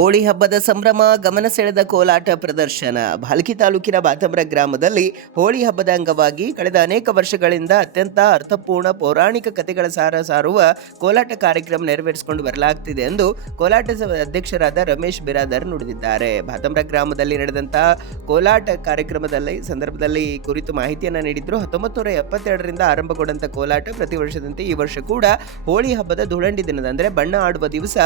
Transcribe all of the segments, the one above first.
ಹೋಳಿ ಹಬ್ಬದ ಸಂಭ್ರಮ ಗಮನ ಸೆಳೆದ ಕೋಲಾಟ ಪ್ರದರ್ಶನ. ಭಾಲ್ಕಿ ತಾಲೂಕಿನ ಬಾತಂಬ್ರ ಗ್ರಾಮದಲ್ಲಿ ಹೋಳಿ ಹಬ್ಬದ ಅಂಗವಾಗಿ ಕಳೆದ ಅನೇಕ ವರ್ಷಗಳಿಂದ ಅತ್ಯಂತ ಅರ್ಥಪೂರ್ಣ ಪೌರಾಣಿಕ ಕಥೆಗಳ ಸಾರುವ ಕೋಲಾಟ ಕಾರ್ಯಕ್ರಮ ನೆರವೇರಿಸಿಕೊಂಡು ಬರಲಾಗ್ತಿದೆ ಎಂದು ಕೋಲಾಟ ಅಧ್ಯಕ್ಷರಾದ ರಮೇಶ್ ಬಿರಾದರ್ ನುಡಿದಿದ್ದಾರೆ. ಬಾತಂಬ್ರ ಗ್ರಾಮದಲ್ಲಿ ನಡೆದಂತಹ ಕೋಲಾಟ ಕಾರ್ಯಕ್ರಮದಲ್ಲಿ ಸಂದರ್ಭದಲ್ಲಿ ಈ ಕುರಿತು ಮಾಹಿತಿಯನ್ನು ನೀಡಿದ್ರು. 1972ರಿಂದ ಆರಂಭಗೊಂಡಂತ ಕೋಲಾಟ ಪ್ರತಿ ವರ್ಷದಂತೆ ಈ ವರ್ಷ ಕೂಡ ಹೋಳಿ ಹಬ್ಬದ ಧೂಳಂಡಿ ದಿನದ ಅಂದ್ರೆ ಬಣ್ಣ ಆಡುವ ದಿವಸ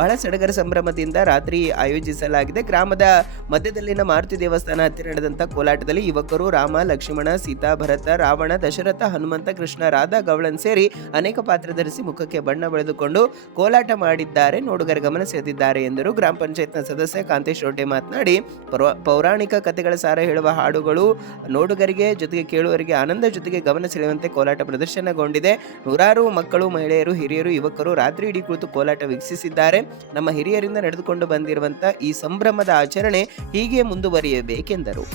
ಬಹಳ ಸಡಗರ ಸಂಭ್ರಮದಿಂದ ರಾತ್ರಿ ಆಯೋಜಿಸಲಾಗಿದೆ. ಗ್ರಾಮದ ಮಧ್ಯದಲ್ಲಿನ ಮಾರುತಿ ದೇವಸ್ಥಾನ ಹತ್ತಿರ ನಡೆದಂತ ಕೋಲಾಟದಲ್ಲಿ ಯುವಕರು ರಾಮ, ಲಕ್ಷ್ಮಣ, ಸೀತಾ, ಭರತ, ರಾವಣ, ದಶರಥ, ಹನುಮಂತ, ಕೃಷ್ಣ, ರಾಧಾ, ಗವಳನ್ ಸೇರಿ ಅನೇಕ ಪಾತ್ರ ಧರಿಸಿ ಮುಖಕ್ಕೆ ಬಣ್ಣ ಬಳಿದುಕೊಂಡು ಕೋಲಾಟ ಮಾಡಿದ್ದಾರೆ. ನೋಡುಗರ ಗಮನ ಸೆಳೆದಿದ್ದಾರೆ ಎಂದರು. ಗ್ರಾಮ ಪಂಚಾಯತ್ನ ಸದಸ್ಯ ಕಾಂತೇಶ್ ರೋಟೆ ಮಾತನಾಡಿ, ಪೌರಾಣಿಕ ಕಥೆಗಳ ಸಾರ ಹೇಳುವ ಹಾಡುಗಳು ನೋಡುಗರಿಗೆ ಜೊತೆಗೆ ಕೇಳುವರಿಗೆ ಆನಂದ ಜೊತೆಗೆ ಗಮನ ಸೆಳೆಯುವಂತೆ ಕೋಲಾಟ ಪ್ರದರ್ಶನಗೊಂಡಿದೆ. ನೂರಾರು ಮಕ್ಕಳು, ಮಹಿಳೆಯರು, ಹಿರಿಯರು, ಯುವಕರು ರಾತ್ರಿ ಇಡೀ ಕುಳಿತು ಕೋಲಾಟ ವೀಕ್ಷಿಸಿದ್ದಾರೆ. ನಮ್ಮ ಹಿರಿಯರಿಂದ ನಡೆದುಕೊಂಡು ಬಂದಿರುವಂತಹ ಈ ಸಂಭ್ರಮದ ಆಚರಣೆ ಹೀಗೆ ಮುಂದುವರಿಯಬೇಕೆಂದರು.